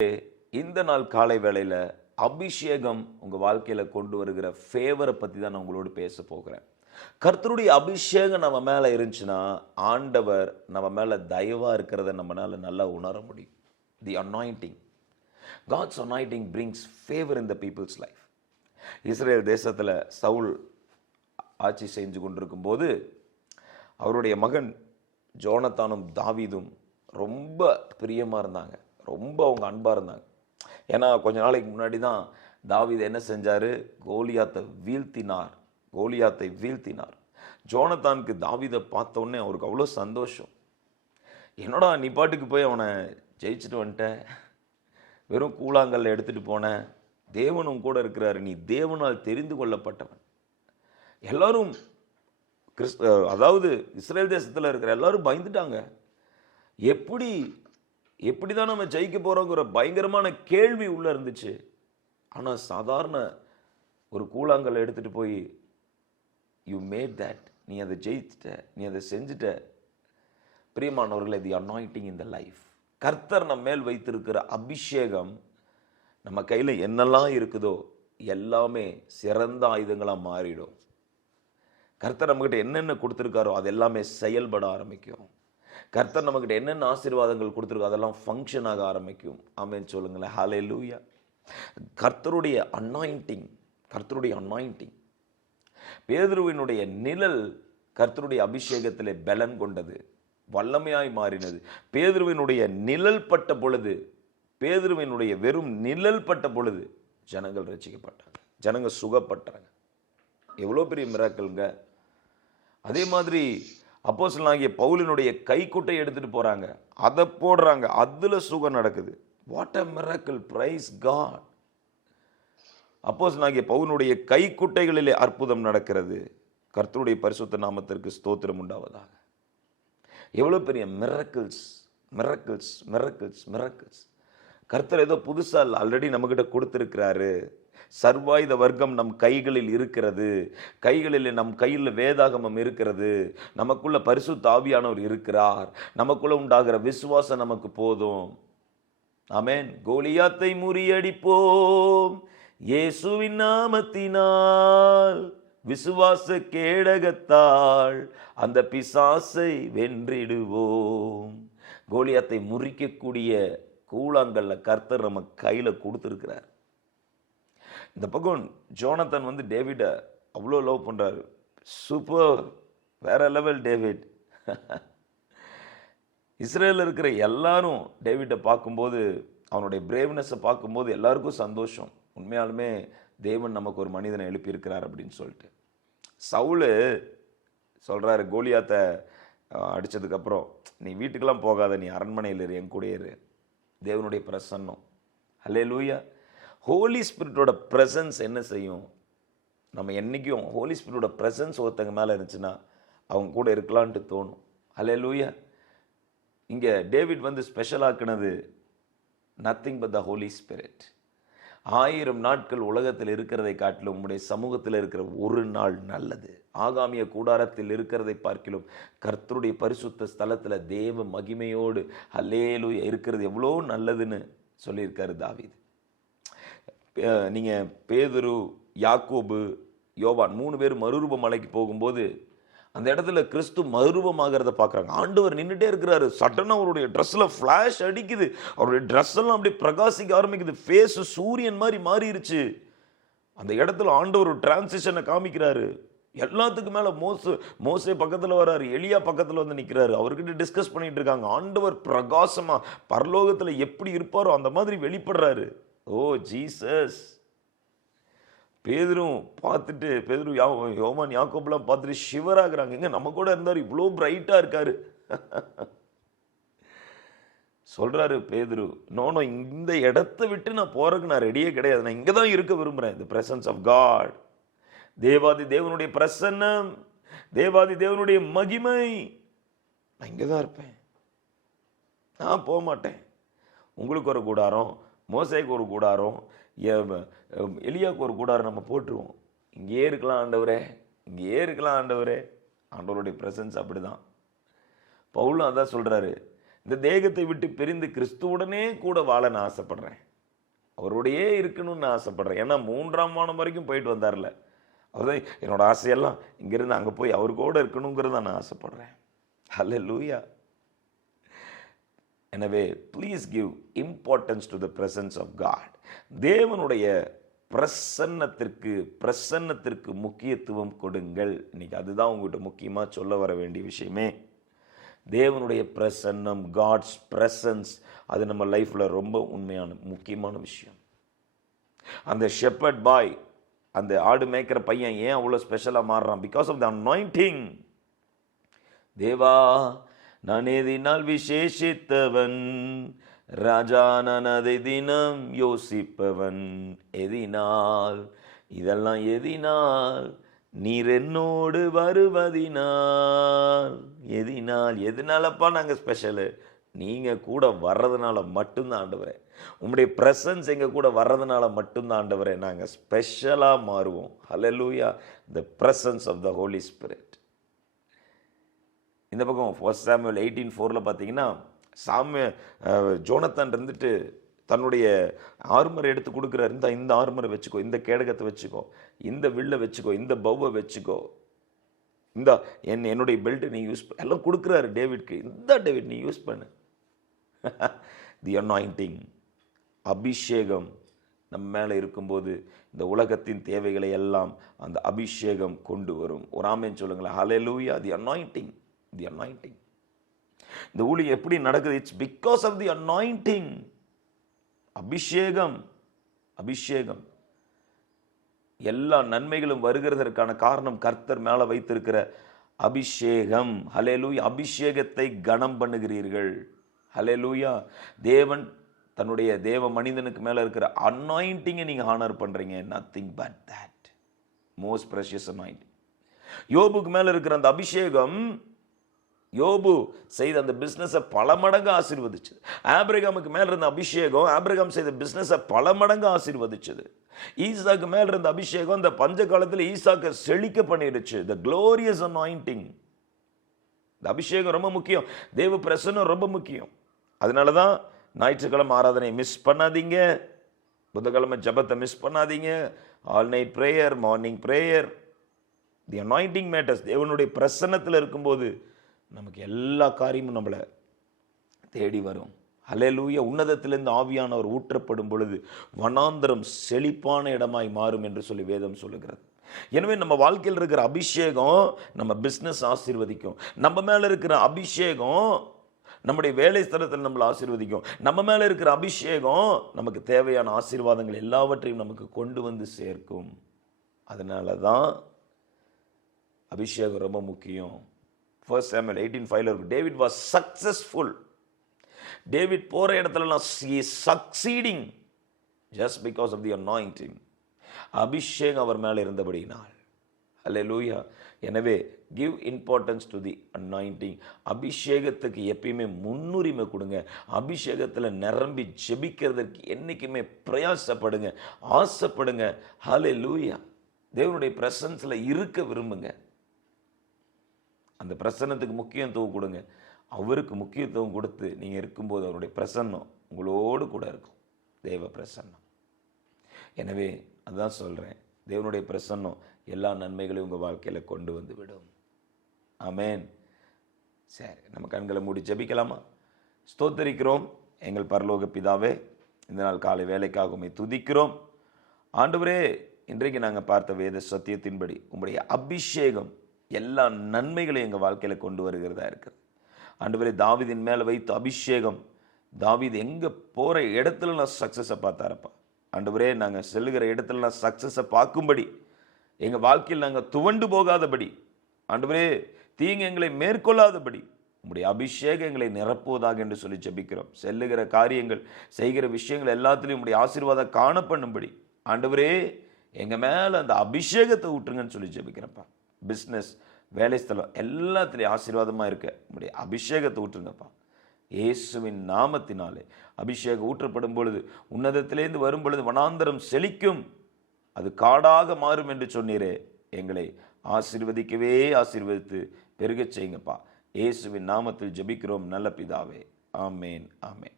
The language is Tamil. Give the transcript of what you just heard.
இந்த நாள் காலை வேளையில அபிஷேகம் உங்க வாழ்க்கையில கொண்டு வருகிற ஃபேவரை பத்தி தான் நான் உங்களோடு பேச போகிறேன். கர்த்தருடைய அபிஷேகம் நம்ம மேல இருந்துச்சுன்னா, ஆண்டவர் நம்ம மேல தயவா இருக்கிறத நம்மளால நல்லா உணர முடியும். The anointing, God's anointing brings favor in the people's life. Israel தேசத்துல சவுல் ஆட்சி செஞ்சு கொண்டிருக்கும் போது அவருடைய மகன் ஜோனத்தானும் தாவீதும் ரொம்ப பிரியமா இருந்தாங்க. ரொம்ப அவங்க அன்பா இருந்தாங்க. ஏன்னா கொஞ்ச நாளைக்கு முன்னாடி தான் தாவீது என்ன செஞ்சாரு, கோலியாத்தை வீழ்த்தினார். ஜோனத்தானுக்கு தாவீதை பார்த்த உடனே அவருக்கு அவ்வளோ சந்தோஷம். என்னடா நீ பாட்டுக்கு போய் அவனை ஜெயிச்சுட்டு வந்துட்ட, வெறும் கூழாங்கல்ல எடுத்துட்டு போன, தேவனும் கூட இருக்கிறாரு, நீ தேவனால் தெரிந்து கொள்ளப்பட்டவன். எல்லாரும் அதாவது இஸ்ரேல் தேசத்தில் இருக்கிற எல்லாரும் பயந்துட்டாங்க. எப்படி தான் நம்ம ஜெயிக்க போறோங்கிற பயங்கரமான கேள்வி உள்ள இருந்துச்சு. ஆனா சாதாரண ஒரு கூழாங்கல்ல எடுத்துட்டு போய் யூ மேட் தட், நீ அதை ஜெயிச்சிட்ட, நீ அதை செஞ்சுட்ட. பிரியமானவர்களே, தி அனாயிண்டிங் இன் த லைஃப், கர்த்தர் நம்ம மேல் வைத்திருக்கிற அபிஷேகம் நம்ம கையில என்னெல்லாம் இருக்குதோ எல்லாமே சிறந்த ஆயுதங்களா மாறிடும். கர்த்தர் நம்மகிட்ட என்னென்ன கொடுத்துருக்காரோ அது எல்லாமே செயல்பட ஆரம்பிக்கும். கர்த்தர் நம்மகிட்ட என்னென்ன ஆசீர்வாதங்கள் கொடுத்துருக்கோ அதெல்லாம் ஃபங்க்ஷன் ஆக ஆரம்பிக்கும். ஆமென் சொல்லுங்களேன், ஹல்லேலூயா. கர்த்தருடைய அனாயிண்டிங் பேதுருவினுடைய நிழல் கர்த்தருடைய அபிஷேகத்திலே பலன் கொண்டது, வல்லமையாய் மாறினது. பேதுருவினுடைய நிழல் பட்ட பொழுது, பேதுருவினுடைய வெறும் நிழல் பட்ட பொழுது ஜனங்கள் ரட்சிக்கப்பட்டாங்க, ஜனங்க சுகப்பட்டாங்க. எவ்வளோ பெரிய மிராக்கிள்ங்க. அதே மாதிரி அப்போஸ்தலனாகிய பவுலினுடைய கைக்குட்டை எடுத்துட்டு போறாங்க, அதை போடுறாங்க, அதுல சுகம் நடக்குது. What a miracle, praise God. அப்போஸ்தலனாகிய பவுலினுடைய கைக்குட்டைகளிலே அற்புதம் நடக்கிறது. கர்த்தருடைய பரிசுத்த நாமத்திற்கு ஸ்தோத்திரம் உண்டாவதாக. எவ்வளவு பெரிய மிரக்கிள்ஸ். கர்த்தர் ஏதோ புதுசா ஆல்ரெடி நம்மகிட்ட கொடுத்திருக்கிறாரு. சர்வாயுத வர்க்கம் நம் கைகளில் இருக்கிறது. நம் கையில் வேதாகமம் இருக்கிறது. நமக்குள்ள பரிசுத்த ஆவியானவர் இருக்கிறார். நமக்குள்ள உண்டாகிற விசுவாசம் நமக்கு போதும். ஆமென். கோலியாத்தை முறியடிப்போம் இயேசுவின் நாமத்தினால், விசுவாச கேடகத்தால் அந்த பிசாசை வென்றிடுவோம். கோலியாத்தை முறிக்கக்கூடிய கூழாங்கல்ல கர்த்தர் நம்ம கையில கொடுத்திருக்கிறார். இந்த பக்கம் ஜோனத்தன் டேவிட அவ்வளோ லவ் பண்றாரு. சூப்பர், வேற லெவல் டேவிட். இஸ்ரேலில் இருக்கிற எல்லாரும் டேவிட்டை பார்க்கும்போது, அவனுடைய பிரேவ்னஸை பார்க்கும்போது எல்லாருக்கும் சந்தோஷம். உண்மையாலுமே தேவன் நமக்கு ஒரு மனிதனை எழுப்பியிருக்கிறார் அப்படின்னு சொல்லிட்டு. சவுலு சொல்றாரு, கோலியாத்தை அடிச்சதுக்கப்புறம், நீ வீட்டுக்கெல்லாம் போகாத, நீ அரண்மனையில் இரு, என் கூட இரு. தேவனுடைய பிரசன்னம், ஹல்லேலூயா. ஹோலி ஸ்பிரிட்டோட பிரசன்ஸ் என்ன செய்யும், நம்ம என்னைக்கும் ஹோலி ஸ்பிரிட்டோட பிரசன்ஸ் ஒருத்தங்க மேலே இருந்துச்சுன்னா அவங்க கூட இருக்கலான்ட்டு தோணும். ஹல்லேலூயா. இங்கே டேவிட் ஸ்பெஷல் ஆக்குனது nothing but the holy spirit. 1000 நாட்கள் உலகத்தில் இருக்கிறதை காட்டிலும் உங்களுடைய சமூகத்தில் இருக்கிற ஒரு நாள் நல்லது. ஆகாமிய கூடாரத்தில் இருக்கிறதை பார்க்கிலும் கர்த்தருடைய பரிசுத்த ஸ்தலத்தில் தேவ மகிமையோடு ஹல்லேலூயா இருக்கிறது எவ்வளோ நல்லதுன்னு சொல்லியிருக்காரு தாவீது. நீங்க பேதுரு, யாக்கோபு, யோவான் 3 பேர் மறுரூப மலைக்கு போகும்போது அந்த இடத்துல கிறிஸ்து மறுரூபமாகிறத பார்க்குறாங்க. ஆண்டவர் நின்றுட்டே இருக்கிறாரு. சடனா அவருடைய ட்ரெஸ்ல ஃப்ளாஷ் அடிக்குது. அவருடைய ட்ரெஸ் எல்லாம் அப்படியே பிரகாசிக்க ஆரம்பிக்குது. ஃபேஸ் சூரியன் மாதிரி மாறிடுச்சு. அந்த இடத்துல ஆண்டவர் ஒரு டிரான்சிஷனை காமிக்கிறாரு. எல்லாத்துக்கு மேல மோசே பக்கத்துல வராரு, எலியா பக்கத்துல நிக்கிறாரு. அவர்கிட்ட டிஸ்கஸ் பண்ணிட்டு இருக்காங்க. ஆண்டவர் பிரகாசமா பரலோகத்துல எப்படி இருப்பாரோ அந்த மாதிரி வெளிப்படுறாரு. ஓ ஜீசஸ். பேதுரு யோவான், யாக்கோபுலாம் பார்த்துட்டு ஷிவராகிறாங்க. எங்க நம்ம கூட இருந்தாரு, இவ்வளோ பிரைட்டா இருக்காரு. சொல்றாரு பேதுரு, நோ, இந்த இடத்தை விட்டு நான் போறதுக்கு நான் ரெடியே கிடையாது, நான் இங்க தான் இருக்க விரும்புறேன். தி பிரசன்ஸ் ஆஃப் காட், தேவாதி தேவனுடைய பிரசன்னம், தேவாதி தேவனுடைய மகிமை, நான் இங்க தான் இருப்பேன், நான் போக மாட்டேன். உங்களுக்கு ஒரு கூடாரம், மோசேக்கு ஒரு கூடாரம், எலியாவுக்கு ஒரு கூடாரம் நம்ம போட்டுருவோம். இங்கேயே இருக்கலாம் ஆண்டவரே. ஆண்டவருடைய பிரசன்ஸ் அப்படிதான். பவுலும் அதான் சொல்றாரு, இந்த தேகத்தை விட்டு பிரிந்து கிறிஸ்துவுடனே கூட வாழ நான் ஆசைப்படுறேன். அவரோடையே இருக்கணும்னு நான் ஆசைப்படுறேன். ஏன்னா 3ஆம் வானம் வரைக்கும் போயிட்டு வந்தார்ல, அவர்தான் என்னோட ஆசையெல்லாம். இங்கிருந்து அங்கே போய் அவர் கூட இருக்கணுங்கிறத நான் ஆசைப்படுறேன். ஹல்லேலூயா. எனவே please give importance to the presence of God. தேவனுடைய பிரசன்னத்திற்கு முக்கியத்துவம் கொடுங்கள். இன்னைக்கு அதுதான் உங்ககிட்ட முக்கியமாக சொல்ல வர வேண்டிய விஷயமே. தேவனுடைய பிரசன்னம், காட்ஸ் பிரசன்ஸ், அது நம்ம லைஃப்பில் ரொம்ப உண்மையான முக்கியமான விஷயம். அந்த ஷெப்பர்ட் பாய், அந்த ஆடு மேய்க்கிற பையன் ஏன் அவ்வளோ ஸ்பெஷலாக மாறுறான்? Because of the anointing. தேவா நான் எதினால் விசேஷித்தவன், ராஜா நான் அதை தினம் யோசிப்பவன். எதினால், இதெல்லாம் எதினால், நீர் என்னோடு வருவதினால். எதனாலப்பா நாங்கள் ஸ்பெஷலு? நீங்கள் கூட வர்றதுனால மட்டும்தான் ஆண்டவரே. உங்களுடைய ப்ரெசன்ஸ் எங்கள் கூட வர்றதுனால மட்டும்தான் ஆண்டவரே நாங்கள் ஸ்பெஷலாக மாறுவோம். Hallelujah. The presence of the holy spirit. இந்த பக்கம் 1 சாமுவேல் 18:4 பார்த்தீங்கன்னா, ஜோனத்தான் இருந்துட்டு தன்னுடைய ஆர்மரை எடுத்து கொடுக்குறாரு. இந்த ஆர்மரை வச்சுக்கோ, இந்த கேடகத்தை வச்சுக்கோ, இந்த வில்லை வச்சுக்கோ, இந்த பவ்வை வச்சுக்கோ, இந்த என்னுடைய பெல்ட்டை நீ யூஸ் பண்ண எல்லாம் கொடுக்குறாரு டேவிட்க்கு. இந்த டேவிட் நீ யூஸ் பண்ணு. தி அனாயிண்டிங், அபிஷேகம் நம்ம மேலே இருக்கும்போது இந்த உலகத்தின் தேவைகளை எல்லாம் அந்த அபிஷேகம் கொண்டு வரும். ஒரு ஆமென் சொல்லுங்களேன். Hallelujah. The anointing, the anointing. இந்த ஊழியம் எப்படி நடக்குது? It's because of the anointing. அபிஷேகம், அபிஷேகம். எல்லா நன்மைகளும் வருகிறதற்கான காரணம் கர்த்தர் மேலே வைத்திருக்கிற அபிஷேகம். ஹல்லேலூயா. அபிஷேகத்தை கனம் பண்ணுகிறீர்கள். ஹல்லேலூயா. தேவன் தன்னுடைய தேவ மனிதனுக்கு மேலே இருக்கிற அனாயிண்டிங்கை நீங்கள் ஹானர் பண்ணுறீங்க. Nothing but that most precious anointing. யோபுக்கு மேலே இருக்கிற அந்த அபிஷேகம் யோபு செய்த அந்த பிஸ்னஸை பல மடங்கு ஆசீர்வதிச்சது. ஆபிரகாமுக்கு மேலே இருந்த அபிஷேகம் ஆபிரகாம் செய்த பிஸ்னஸை பல மடங்கு ஆசீர்வதிச்சது. ஈசாக்கு மேலே இருந்த அபிஷேகம் இந்த பஞ்ச காலத்தில் ஈசாக்கை செழிக்க பண்ணிடுச்சு. த க்ளோரியஸ் அனாயிண்டிங். இந்த அபிஷேகம் ரொம்ப முக்கியம். தேவ பிரசன்னம் ரொம்ப முக்கியம். அதனால தான் ஞாயிற்றுக்கிழமை ஆராதனை மிஸ் பண்ணாதீங்க, புதன்கிழமை ஜபத்தை மிஸ் பண்ணாதீங்க. All night prayer, morning prayer. தி அனாயிண்டிங் மேட்டர்ஸ். தேவனுடைய பிரசன்னத்தில் இருக்கும்போது நமக்கு எல்லா காரியமும் நம்மளை தேடி வரும். ஹல்லேலூயா. உன்னதத்திலிருந்து ஆவியானவர் ஊற்றப்படும் பொழுது வனாந்தரம் செழிப்பான இடமாய் மாறும் என்று சொல்லி வேதம் சொல்லுகிறது. எனவே நம்ம வாழ்க்கையில் இருக்கிற அபிஷேகம் நம்ம பிஸ்னஸ் ஆசீர்வதிக்கும். நம்ம மேலே இருக்கிற அபிஷேகம் நம்முடைய வேலை ஸ்தலத்தில் நம்மளை ஆசீர்வதிக்கும். நம்ம மேலே இருக்கிற அபிஷேகம் நமக்கு தேவையான ஆசீர்வாதங்கள் எல்லாவற்றையும் நமக்கு கொண்டு வந்து சேர்க்கும். அதனால தான் அபிஷேகம் ரொம்ப முக்கியம். 1 Samuel 18:5 David was successful. David போகிற இடத்துலலாம் succeeding just because of the anointing. அபிஷேகம் அவர் மேலே இருந்தபடினால். ஹல்லேலூயா. எனவே give importance to the anointing. அபிஷேகத்துக்கு எப்பயுமே முன்னுரிமை கொடுங்க. அபிஷேகத்தில் நிரம்பி ஜெபிக்கிறதுக்கு என்றைக்குமே பிரயாசப்படுங்க, ஆசைப்படுங்க. ஹல்லேலூயா. தேவனுடைய பிரசன்ஸில் இருக்க விரும்புங்க. அந்த பிரசன்னத்துக்கு முக்கியத்துவம் கொடுங்க. அவருக்கு முக்கியத்துவம் கொடுத்து நீங்கள் இருக்கும்போது அவருடைய பிரசன்னம் உங்களோடு கூட இருக்கும். தேவ பிரசன்னம். எனவே அதுதான் சொல்கிறேன், தேவனுடைய பிரசன்னம் எல்லா நன்மைகளையும் உங்கள் வாழ்க்கையில் கொண்டு வந்து விடும். ஆமேன். சரி, நம்ம கண்களை மூடி ஜெபிக்கலாமா? ஸ்தோத்தரிக்கிறோம் எங்கள் பரலோக பிதாவே, இந்த நாள் காலை வேலைக்காக உம்மை துதிக்கிறோம். ஆண்டவரே, இன்றைக்கு நாங்கள் பார்த்த வேத சத்தியத்தின்படி உங்களுடைய அபிஷேகம் எல்லா நன்மைகளையும் எங்கள் வாழ்க்கையில் கொண்டு வருகிறதா இருக்கிறது. ஆண்டவரே, தாவீதின் மேலே வைத்த அபிஷேகம், தாவீது எங்கே போகிற இடத்துல நான் சக்ஸஸை பார்த்தாரப்பா. ஆண்டவரே, நாங்கள் செல்லுகிற இடத்துல நான் சக்ஸஸை பார்க்கும்படி, எங்கள் வாழ்க்கையில் நாங்கள் துவண்டு போகாதபடி, ஆண்டவரே தீங்கு எங்களை மேற்கொள்ளாதபடி உங்களுடைய அபிஷேகம் எங்களை நிரப்புவதாக என்று சொல்லி ஜெபிக்கிறோம். செல்லுகிற காரியங்கள், செய்கிற விஷயங்கள் எல்லாத்துலேயும் உங்களுடைய ஆசீர்வாதம் காணப்படும்படி ஆண்டவரே எங்கள் மேலே அந்த அபிஷேகத்தை ஊற்றுங்கன்னு சொல்லி ஜெபிக்கிறப்பா. பிஸ்னஸ், வேலை ஸ்தலம் எல்லாத்துலேயும் ஆசீர்வாதமாக இருக்க உங்களுடைய அபிஷேகத்தை ஊற்றுங்கப்பா. இயேசுவின் நாமத்தினாலே அபிஷேகம் ஊற்றப்படும் பொழுது, உன்னதத்திலேருந்து வரும் பொழுது வனாந்தரம் செழிக்கும், அது காடாக மாறும் என்று சொன்னீரே. எங்களை ஆசீர்வதிக்கவே ஆசீர்வதித்து பெருகச் செய்யுங்கப்பா. இயேசுவின் நாமத்தில் ஜெபிக்கிறோம் நல்ல பிதாவே. ஆமேன் ஆமேன்.